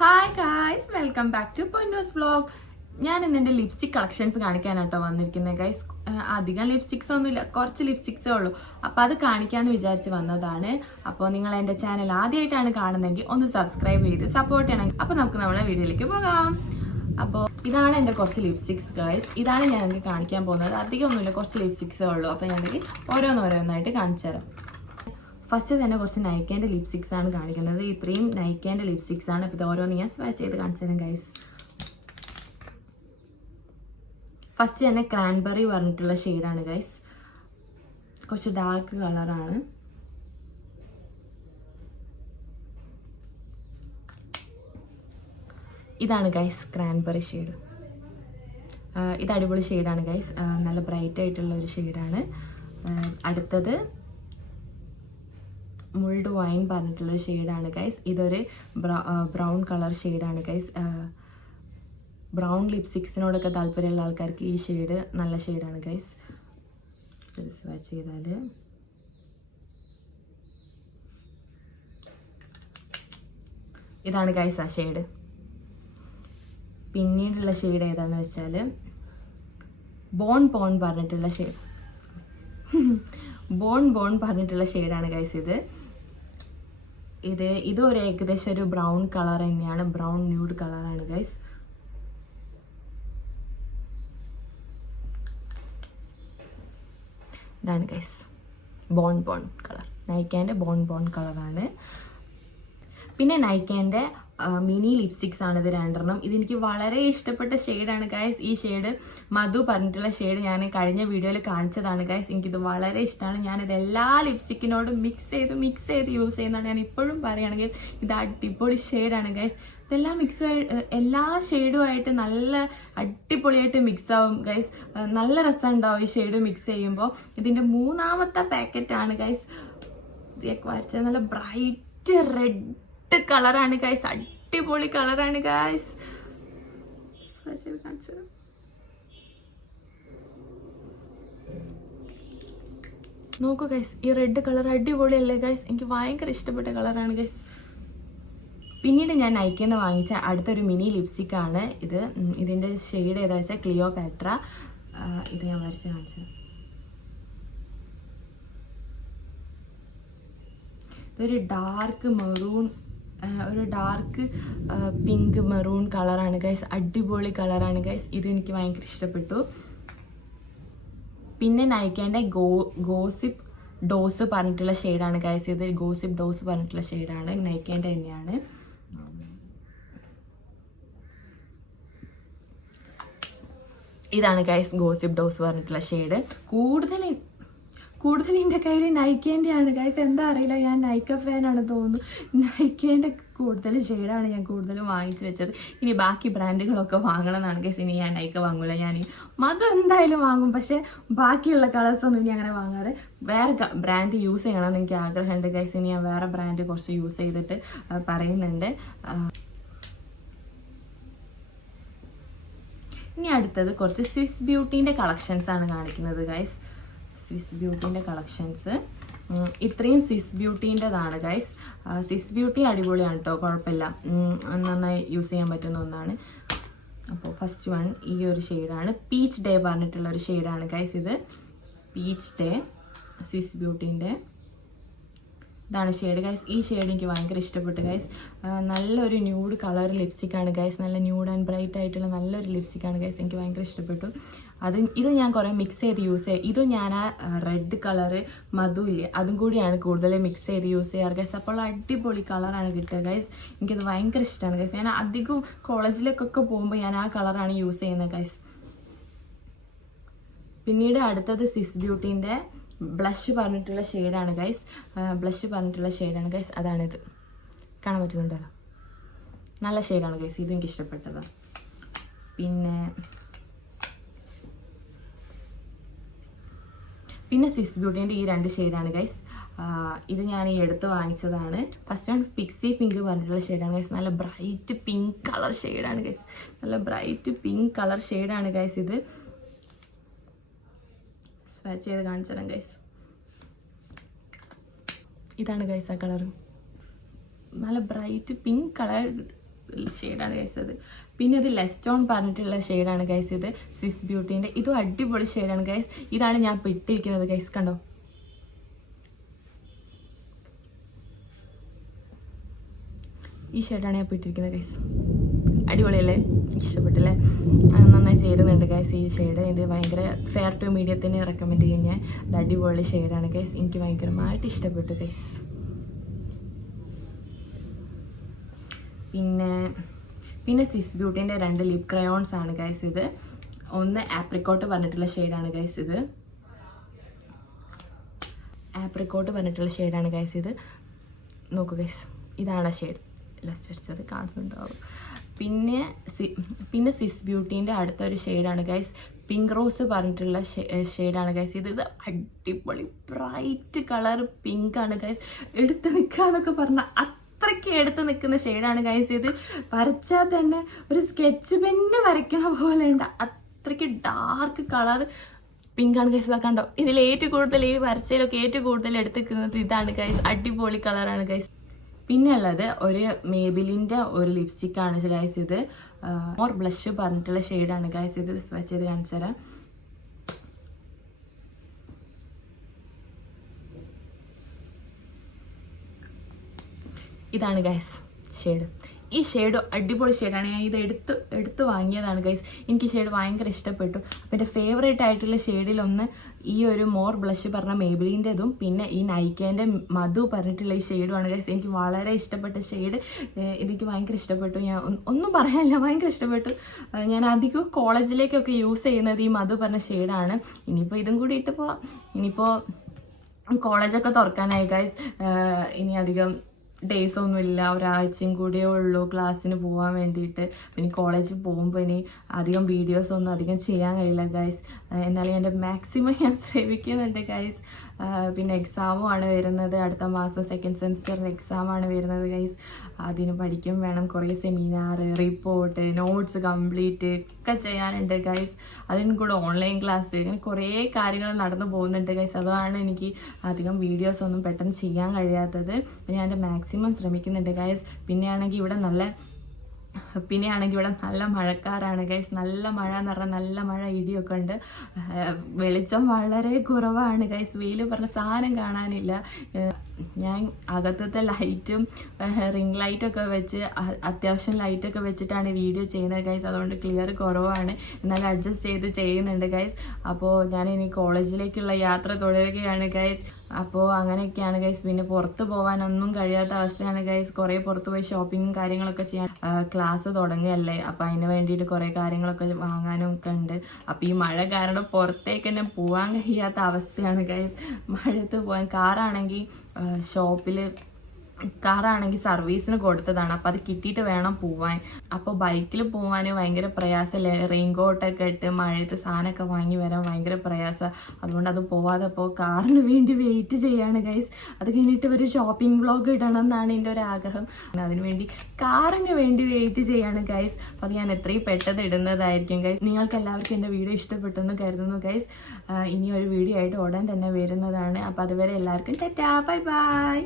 Hi guys, welcome back to Ponnus vlog. ഞാൻ ഇന്ന് എൻ്റെ ലിപ്സ്റ്റിക് കളക്ഷൻസ് കാണിക്കാനാട്ടോ വന്നിരിക്കുന്നത് ഗൈസ്. അധികം ലിപ്സ്റ്റിക്സ് ഒന്നുമില്ല, കുറച്ച് ലിപ്സ്റ്റിക്സേ ഉള്ളൂ. അപ്പോൾ അത് കാണിക്കാമെന്ന് വിചാരിച്ച് വന്നതാണ്. അപ്പോൾ നിങ്ങൾ എൻ്റെ ചാനൽ ആദ്യമായിട്ടാണ് കാണുന്നതെങ്കിൽ ഒന്ന് സബ്സ്ക്രൈബ് ചെയ്ത് സപ്പോർട്ട് ചെയ്യണം. അപ്പോൾ നമുക്ക് നമ്മുടെ വീഡിയോയിലേക്ക് പോകാം. അപ്പോൾ ഇതാണ് എൻ്റെ കുറച്ച് ലിപ്സ്റ്റിക്സ് ഗൈസ്. ഇതാണ് ഞാൻ എനിക്ക് കാണിക്കാൻ പോകുന്നത്. അധികം ഒന്നുമില്ല, കുറച്ച് ലിപ്സ്റ്റിക്സേ ഉള്ളൂ. അപ്പോൾ ഞാനെങ്കിൽ ഓരോന്നോരോന്നായിട്ട് കാണിച്ചു തരാം. ഫസ്റ്റ് തന്നെ കുറച്ച് നൈക്കേൻ്റെ ലിപ്സ്റ്റിക്സ് ആണ് കാണിക്കുന്നത്. ഇത്രയും നൈക്കേൻ്റെ ലിപ്സ്റ്റിക്സ് ആണ്. അപ്പോൾ ഇത് ഓരോന്ന് ഞാൻ സ്വാച്ച് ചെയ്ത് കാണിച്ചു തരാം ഗൈസ്. ഫസ്റ്റ് തന്നെ ക്രാൻബെറി പറഞ്ഞിട്ടുള്ള ഷെയ്ഡാണ് ഗൈസ്. കുറച്ച് ഡാർക്ക് കളറാണ്. ഇതാണ് ഗൈസ് ക്രാൻബെറി ഷെയ്ഡ്. ഇത് അടിപൊളി ഷെയ്ഡാണ് ഗൈസ്. നല്ല ബ്രൈറ്റ് ആയിട്ടുള്ള ഒരു ഷെയ്ഡാണ്. അടുത്തത് മുൾഡ് വൈൻ പറഞ്ഞിട്ടുള്ളൊരു ഷെയ്ഡാണ് ഗൈസ്. ഇതൊരു ബ്രൗൺ കളർ ഷെയ്ഡാണ് ഗൈസ്. ബ്രൗൺ ലിപ്സ്റ്റിക്സിനോടൊക്കെ താല്പര്യമുള്ള ആൾക്കാർക്ക് ഈ ഷെയ്ഡ് നല്ല ഷെയ്ഡാണ് ഗൈസ്. ഇത് സ്വാച്ച് ചെയ്താൽ ഇതാണ് ഗൈസ് ആ ഷെയ്ഡ്. പിന്നീടുള്ള ഷെയ്ഡ് ഏതാണെന്ന് വെച്ചാൽ ബോൺ പറഞ്ഞിട്ടുള്ള ഷെയ്ഡ്. ബോൺ പറഞ്ഞിട്ടുള്ള ഷെയ്ഡാണ് ഗൈസ്. ഇതും ഒരു ഏകദേശം ഒരു ബ്രൗൺ കളർ തന്നെയാണ്. ബ്രൗൺ ന്യൂഡ് കളറാണ് ഗൈസ്. ഇതാണ് ഗൈസ് ബോൺ കളർ. നൈക്കേൻ്റെ ബോൺ കളറാണ്. പിന്നെ നൈക്കേൻ്റെ മിനി ലിപ്സ്റ്റിക്സ് ആണ് ഇത് രണ്ടെണ്ണം. ഇതെനിക്ക് വളരെ ഇഷ്ടപ്പെട്ട ഷെയ്ഡാണ് ഗൈസ്. ഈ ഷെയ്ഡ് മധു പറഞ്ഞിട്ടുള്ള ഷെയ്ഡ് ഞാൻ കഴിഞ്ഞ വീഡിയോയിൽ കാണിച്ചതാണ് ഗൈസ്. എനിക്കിത് വളരെ ഇഷ്ടമാണ്. ഞാനിത് എല്ലാ ലിപ്സ്റ്റിക്കിനോടും മിക്സ് ചെയ്ത് യൂസ് ചെയ്യുന്നതാണ്. ഞാൻ ഇപ്പോഴും പറയുകയാണെങ്കിൽ ഇത് അടിപൊളി ഷെയ്ഡാണ് ഗൈസ്. ഇതെല്ലാം എല്ലാ ഷെയ്ഡുമായിട്ട് നല്ല അടിപൊളിയായിട്ട് മിക്സ് ആവും ഗൈസ്. നല്ല രസം ഉണ്ടാവും ഈ ഷെയ്ഡ് മിക്സ് ചെയ്യുമ്പോൾ. ഇതിൻ്റെ മൂന്നാമത്തെ പാക്കറ്റാണ് ഗൈസ്. വരച്ച നല്ല ബ്രൈറ്റ് റെഡ് കളറാണ് ഗൈസ്. അടിപൊളി കളറാണ് ഗൈസ്. നോക്കൂ ഗൈസ്, ഈ റെഡ് കളർ അടിപൊളിയല്ലേ ഗൈസ്. എനിക്ക് ഭയങ്കര ഇഷ്ടപ്പെട്ട കളറാണ് ഗൈസ്. പിന്നീട് ഞാൻ നൈക്കേന്ന് വാങ്ങിച്ച അടുത്തൊരു മിനി ലിപ്സ്റ്റിക് ആണ് ഇത്. ഇതിൻ്റെ ഷെയ്ഡ് ഏതാ വെച്ചാൽ ക്ലിയോപാട്ര. ഇത് ഞാൻ വരച്ച് കാണിച്ചത്. ഇതൊരു ഡാർക്ക് മെറൂൺ, ഒരു ഡാർക്ക് പിങ്ക് മെറൂൺ കളറാണ് ഗൈസ്. അടിപൊളി കളറാണ് ഗൈസ്. ഇത് എനിക്ക് ഭയങ്കര ഇഷ്ടപ്പെട്ടു. പിന്നെ നൈക്കേൻ്റെ ഗോസിപ്പ് ഡോസ് പറഞ്ഞിട്ടുള്ള ഷെയ്ഡാണ് ഗൈസ്. ഇത് ഗോസിപ്പ് ഡോസ് പറഞ്ഞിട്ടുള്ള ഷെയ്ഡാണ്. നൈക്കേൻ്റെ തന്നെയാണ്. ഇതാണ് ഗൈസ് ഗോസിപ്പ് ഡോസ് പറഞ്ഞിട്ടുള്ള ഷെയ്ഡ്. കൂടുതൽ എൻ്റെ കയ്യിൽ നൈക്കേൻ്റെ ആണ് ഗൈസ്. എന്താ അറിയില്ല, ഞാൻ നൈക്ക ഫാനാണ് തോന്നുന്നു. നൈക്കേൻ്റെ കൂടുതൽ ഷെയ്ഡാണ് ഞാൻ കൂടുതലും വാങ്ങിച്ചു വെച്ചത്. ഇനി ബാക്കി ബ്രാൻഡുകളൊക്കെ വാങ്ങണം എന്നാണ് ഗൈസ്. ഇനി ഞാൻ നൈക്ക വാങ്ങൂല. ഞാൻ മധു എന്തായാലും വാങ്ങും, പക്ഷേ ബാക്കിയുള്ള കളേഴ്സൊന്നും ഇനി അങ്ങനെ വാങ്ങാതെ വേറെ ബ്രാൻഡ് യൂസ് ചെയ്യണമെന്ന് എനിക്ക് ആഗ്രഹമുണ്ട് ഗൈസ്. ഇനി ഞാൻ വേറെ ബ്രാൻഡ് കുറച്ച് യൂസ് ചെയ്തിട്ട് പറയുന്നുണ്ട്. ഇനി അടുത്തത് കുറച്ച് സ്വിസ് ബ്യൂട്ടീൻ്റെ കളക്ഷൻസ് ആണ് കാണിക്കുന്നത് ഗൈസ്. സ്വിസ് ബ്യൂട്ടീൻ്റെ കളക്ഷൻസ് ഇത്രയും സ്വിസ് ബ്യൂട്ടീൻ്റെതാണ് ഗൈസ്. സ്വിസ് ബ്യൂട്ടി അടിപൊളിയാണ് കേട്ടോ, കുഴപ്പമില്ല, നന്നായി യൂസ് ചെയ്യാൻ പറ്റുന്ന ഒന്നാണ്. അപ്പോൾ ഫസ്റ്റ് വൺ ഈ ഒരു ഷെയ്ഡാണ്. പീച്ച് ഡേ പറഞ്ഞിട്ടുള്ള ഒരു ഷെയ്ഡാണ് ഗൈസ്. ഇത് പീച്ച് ഡേ സ്വിസ് ബ്യൂട്ടീൻ്റെ ഇതാണ് ഷെയ്ഡ് ഗൈസ്. ഈ ഷെയ്ഡ് എനിക്ക് ഭയങ്കര ഇഷ്ടപ്പെട്ടു ഗൈസ്. നല്ലൊരു ന്യൂഡ് കളർ ലിപ്സ്റ്റിക്കാണ് ഗൈസ്. നല്ല ന്യൂഡ് ആൻഡ് ബ്രൈറ്റ് ആയിട്ടുള്ള നല്ലൊരു ലിപ്സ്റ്റിക്കാണ് ഗൈസ്. എനിക്ക് ഭയങ്കര ഇഷ്ടപ്പെട്ടു. ഇത് ഞാൻ കുറേ മിക്സ് ചെയ്ത് യൂസ് ചെയ്യാം. ഇതും ഞാൻ ആ റെഡ് കളറ് മധു ഇല്ലേ അതും കൂടിയാണ് കൂടുതൽ മിക്സ് ചെയ്ത് യൂസ് ചെയ്യാറ് ഗൈസ്. അപ്പോൾ അടിപൊളി കളറാണ് കിട്ടുക ഗൈസ്. എനിക്കത് ഭയങ്കര ഇഷ്ടമാണ് ഗൈസ്. ഞാൻ അധികം കോളേജിലേക്കൊക്കെ പോകുമ്പോൾ ഞാൻ ആ കളറാണ് യൂസ് ചെയ്യുന്നത് ഗൈസ്. പിന്നീട് അടുത്തത് സ്വിസ് ബ്യൂട്ടീൻ്റെ ബ്ലഷ് പറഞ്ഞിട്ടുള്ള ഷെയ്ഡാണ് ഗൈസ്. അതാണിത്. കാണാൻ പറ്റുന്നുണ്ടല്ലോ, നല്ല ഷെയ്ഡാണ് ഗൈസ്. ഇതും എനിക്ക് ഇഷ്ടപ്പെട്ടതാണ്. പിന്നെ സ്വിസ് ബ്യൂട്ടീൻ്റെ ഈ രണ്ട് ഷെയ്ഡാണ് ഗൈസ്. ഇത് ഞാൻ ഈ എടുത്ത് വാങ്ങിച്ചതാണ്. ഫസ്റ്റ് വൺ പിക്സി പിങ്ക് പറഞ്ഞിട്ടുള്ള ഷെയ്ഡാണ് ഗൈസ്. നല്ല ബ്രൈറ്റ് പിങ്ക് കളർ ഷെയ്ഡാണ് ഗൈസ്. ഇത് സ്വാച്ച് ചെയ്ത് കാണിച്ചു തരാം ഗൈസ്. ഇതാണ് ഗൈസ് ആ കളർ. നല്ല ബ്രൈറ്റ് പിങ്ക് കളർ ഷെയ്ഡാണ് ഗൈസ് അത്. പിന്നെ ഇത് ലെസ്റ്റോൺ പറഞ്ഞിട്ടുള്ള ഷെയ്ഡാണ് ഗൈസ്. ഇത് സ്വിസ് ബ്യൂട്ടീൻ്റെ ഇതും അടിപൊളി ഷെയ്ഡാണ് ഗൈസ്. ഇതാണ് ഞാൻ ഇട്ടിരിക്കുന്നത് ഗൈസ്, കണ്ടോ. ഈ ഷെയ്ഡാണ് ഞാൻ ഇട്ടിരിക്കുന്നത് ഗൈസ്. അടിപൊളിയല്ലേ, ഇഷ്ടപ്പെട്ടില്ലേ? നന്നായി ചേരുന്നുണ്ട് ഗൈസ് ഈ ഷെയ്ഡ്. ഇത് ഭയങ്കര ഫെയർ ടു മീഡിയത്തിന് റെക്കമെൻഡ് ചെയ്യും ഞാൻ. ഇത് അടിപൊളി ഷെയ്ഡാണ് ഗൈസ്, എനിക്ക് ഭയങ്കരമായിട്ട് ഇഷ്ടപ്പെട്ടു ഗൈസ്. പിന്നെ സ്വിസ് ബ്യൂട്ടീൻ്റെ 2 ലിപ് ക്രയോൺസ് ആണ് ഗൈസ് ഇത്. ഒന്ന് ആപ്രിക്കോട്ട് പറഞ്ഞിട്ടുള്ള ഷെയ്ഡാണ് ഗൈസ് ഇത്. ആപ്രിക്കോട്ട് പറഞ്ഞിട്ടുള്ള ഷെയ്ഡാണ് ഗൈസ് ഇത്. നോക്കൂ ഗൈസ്, ഇതാണ് ഷെയ്ഡ്. ലെസ്റ്റ് അടിച്ചത് കാണുന്നുണ്ടാവും. പിന്നെ സ്വിസ് ബ്യൂട്ടീൻ്റെ അടുത്തൊരു ഷെയ്ഡാണ് ഗൈസ്, പിങ്ക് റോസ് പറഞ്ഞിട്ടുള്ള ഷെയ്ഡാണ് ഗൈസ് ഇത്. അടിപൊളി ബ്രൈറ്റ് കളർ പിങ്ക് ആണ് ഗൈസ്. എടുത്ത് നിൽക്കാന്നൊക്കെ പറഞ്ഞാൽ അത്രയ്ക്ക് എടുത്ത് നിൽക്കുന്ന ഷെയ്ഡാണ് ഗൈസ് ഇത്. വരച്ചാൽ തന്നെ ഒരു സ്കെച്ച് പെന്ന് വരയ്ക്കണ പോലെ ഉണ്ട്, അത്രയ്ക്ക് ഡാർക്ക് കളർ പിങ്കാണ് ഗൈസ്. ഇതാ കണ്ടോ, ഇതിൽ ഏറ്റവും കൂടുതൽ ഈ വരച്ചതിലൊക്കെ ഏറ്റവും കൂടുതൽ എടുത്തിരിക്കുന്നത് ഇതാണ് ഗൈസ്. അടിപൊളി കളറാണ് ഗൈസ്. പിന്നെ ഉള്ളത് ഒരു മേബിലിൻ്റെ ഒരു ലിപ്സ്റ്റിക്കാണ് ഗൈസ് ഇത്. മോർ ബ്ലഷ് പറഞ്ഞിട്ടുള്ള ഷെയ്ഡാണ് ഗൈസ് ഇത്. സ്വച്ച് ചെയ്ത് കാണിച്ചു തരാം. ഇതാണ് ഗൈസ് ഷെയ്ഡ്. ഈ ഷെയ്ഡ് അടിപൊളി ഷെയ്ഡാണ്. ഞാൻ ഇത് എടുത്ത് വാങ്ങിയതാണ് ഗൈസ്. എനിക്ക് ഷെയ്ഡ് ഭയങ്കര ഇഷ്ടപ്പെട്ടു. അപ്പം എൻ്റെ ഫേവറേറ്റ് ആയിട്ടുള്ള ഷെയ്ഡിലൊന്ന് ഈ ഒരു മോർ ബ്ലഷ് പറഞ്ഞ മേബിലിൻ്റെതും പിന്നെ ഈ നൈക്കേൻ്റെ മധു പറഞ്ഞിട്ടുള്ള ഈ ഷെയ്ഡുമാണ് ഗൈസ്. എനിക്ക് വളരെ ഇഷ്ടപ്പെട്ട ഷെയ്ഡ്. എനിക്ക് ഭയങ്കര ഇഷ്ടപ്പെട്ടു. ഞാൻ ഒന്നും പറയാനില്ല, ഭയങ്കര ഇഷ്ടപ്പെട്ടു. ഞാൻ അധികം കോളേജിലേക്കൊക്കെ യൂസ് ചെയ്യുന്നത് ഈ മധു പറഞ്ഞ ഷെയ്ഡാണ്. ഇനിയിപ്പോൾ ഇതും കൂടി ഇട്ടിപ്പോൾ ഇനിയിപ്പോൾ കോളേജൊക്കെ തുറക്കാനായി ഗൈസ്. ഇനി അധികം ഡേയ്സ് ഒന്നുമില്ല, ഒരാഴ്ചയും കൂടിയേ ഉള്ളൂ ക്ലാസ്സിന് പോകാൻ വേണ്ടിയിട്ട്. പിന്നെ കോളേജിൽ പോകുമ്പോൾ ഇനി അധികം വീഡിയോസ് ഒന്നും അധികം ചെയ്യാൻ കഴിയില്ല ഗൈസ്. എന്നാലും എൻ്റെ മാക്സിമം ഞാൻ ശ്രമിക്കുന്നുണ്ട് ഗൈസ്. പിന്നെ എക്സാമും ആണ് വരുന്നത് അടുത്ത മാസം. സെക്കൻഡ് സെമിസ്റ്ററിൻ്റെ എക്സാമാണ് വരുന്നത് ഗൈസ്. അതിന് പഠിക്കും വേണം. കുറേ സെമിനാർ, റിപ്പോർട്ട്, നോട്ട്സ് കംപ്ലീറ്റ് ഒക്കെ ചെയ്യാനുണ്ട് ഗൈസ്. അതിനും കൂടെ ഓൺലൈൻ ക്ലാസ്, ഇങ്ങനെ കുറേ കാര്യങ്ങൾ നടന്നു പോകുന്നുണ്ട് ഗൈസ്. അതാണ് എനിക്ക് അധികം വീഡിയോസ് ഒന്നും പെട്ടെന്ന് ചെയ്യാൻ കഴിയാത്തത്. ഞാൻ എൻ്റെ മാക്സിമം ശ്രമിക്കുന്നുണ്ട് ഗൈസ്. പിന്നെയാണെങ്കിൽ ഇവിടെ നല്ല മഴക്കാറാണ് ഗൈസ്. നല്ല മഴ എന്ന് പറഞ്ഞാൽ നല്ല മഴ, ഇടിയൊക്കെ ഉണ്ട്. വെളിച്ചം വളരെ കുറവാണ് ഗൈസ്. വെയിൽ പറഞ്ഞ സാധനം കാണാനില്ല. ഞാൻ അകത്തത്തെ ലൈറ്റും റിംഗ് ലൈറ്റൊക്കെ വെച്ച് അത്യാവശ്യം ലൈറ്റൊക്കെ വെച്ചിട്ടാണ് വീഡിയോ ചെയ്യുന്നത് ഗൈസ്. അതുകൊണ്ട് ക്ലിയർ കുറവാണ്, എന്നാലും അഡ്ജസ്റ്റ് ചെയ്ത് ചെയ്യുന്നുണ്ട് ഗൈസ്. അപ്പോൾ ഞാൻ ഇനി കോളേജിലേക്കുള്ള യാത്ര തുടരുകയാണ് ഗൈസ്. അപ്പോൾ അങ്ങനെയൊക്കെയാണ് ഗൈസ്. പിന്നെ പുറത്ത് പോകാനൊന്നും കഴിയാത്ത അവസ്ഥയാണ് ഗൈസ്. കുറേ പുറത്ത് പോയി ഷോപ്പിങ്ങും കാര്യങ്ങളൊക്കെ ചെയ്യാൻ. ക്ലാസ് തുടങ്ങുകയല്ലേ, അപ്പം അതിന് വേണ്ടിയിട്ട് കുറേ കാര്യങ്ങളൊക്കെ വാങ്ങാനും ഒക്കെ ഉണ്ട്. അപ്പോൾ ഈ മഴ കാരണം പുറത്തേക്ക് തന്നെ പോകാൻ കഴിയാത്ത അവസ്ഥയാണ് ഗൈസ്. മഴയത്ത് പോകാൻ കാറാണെങ്കിൽ സർവീസിന് കൊടുത്തതാണ്. അപ്പോൾ അത് കിട്ടിയിട്ട് വേണം പോവാൻ. അപ്പോൾ ബൈക്കിൽ പോകാൻ ഭയങ്കര പ്രയാസമല്ലേ, റെയിൻകോട്ടൊക്കെ ഇട്ട് മഴയത്ത് സാധനമൊക്കെ വാങ്ങി വരാൻ ഭയങ്കര പ്രയാസമാണ്. അതുകൊണ്ട് അത് പോവാതെ അപ്പോൾ കാറിന് വേണ്ടി വെയിറ്റ് ചെയ്യാണ് ഗൈസ്. അത് കഴിഞ്ഞിട്ട് ഒരു ഷോപ്പിംഗ് വ്ളോഗ് ഇടണം എന്നാണ് എൻ്റെ ഒരു ആഗ്രഹം. അതിനുവേണ്ടി കാറിന് വേണ്ടി വെയിറ്റ് ചെയ്യാണ് ഗൈസ്. അപ്പോൾ അത് ഞാൻ എത്രയും പെട്ടെന്ന് ഇടുന്നതായിരിക്കും ഗൈസ്. നിങ്ങൾക്ക് എല്ലാവർക്കും എൻ്റെ വീഡിയോ ഇഷ്ടപ്പെട്ടെന്ന് കരുതുന്നു ഗൈസ്. ഇനി ഒരു വീഡിയോ ആയിട്ട് ഉടൻ തന്നെ വരുന്നതാണ്. അപ്പോൾ അതുവരെ എല്ലാവർക്കും ടാറ്റാ, ബൈ ബൈ.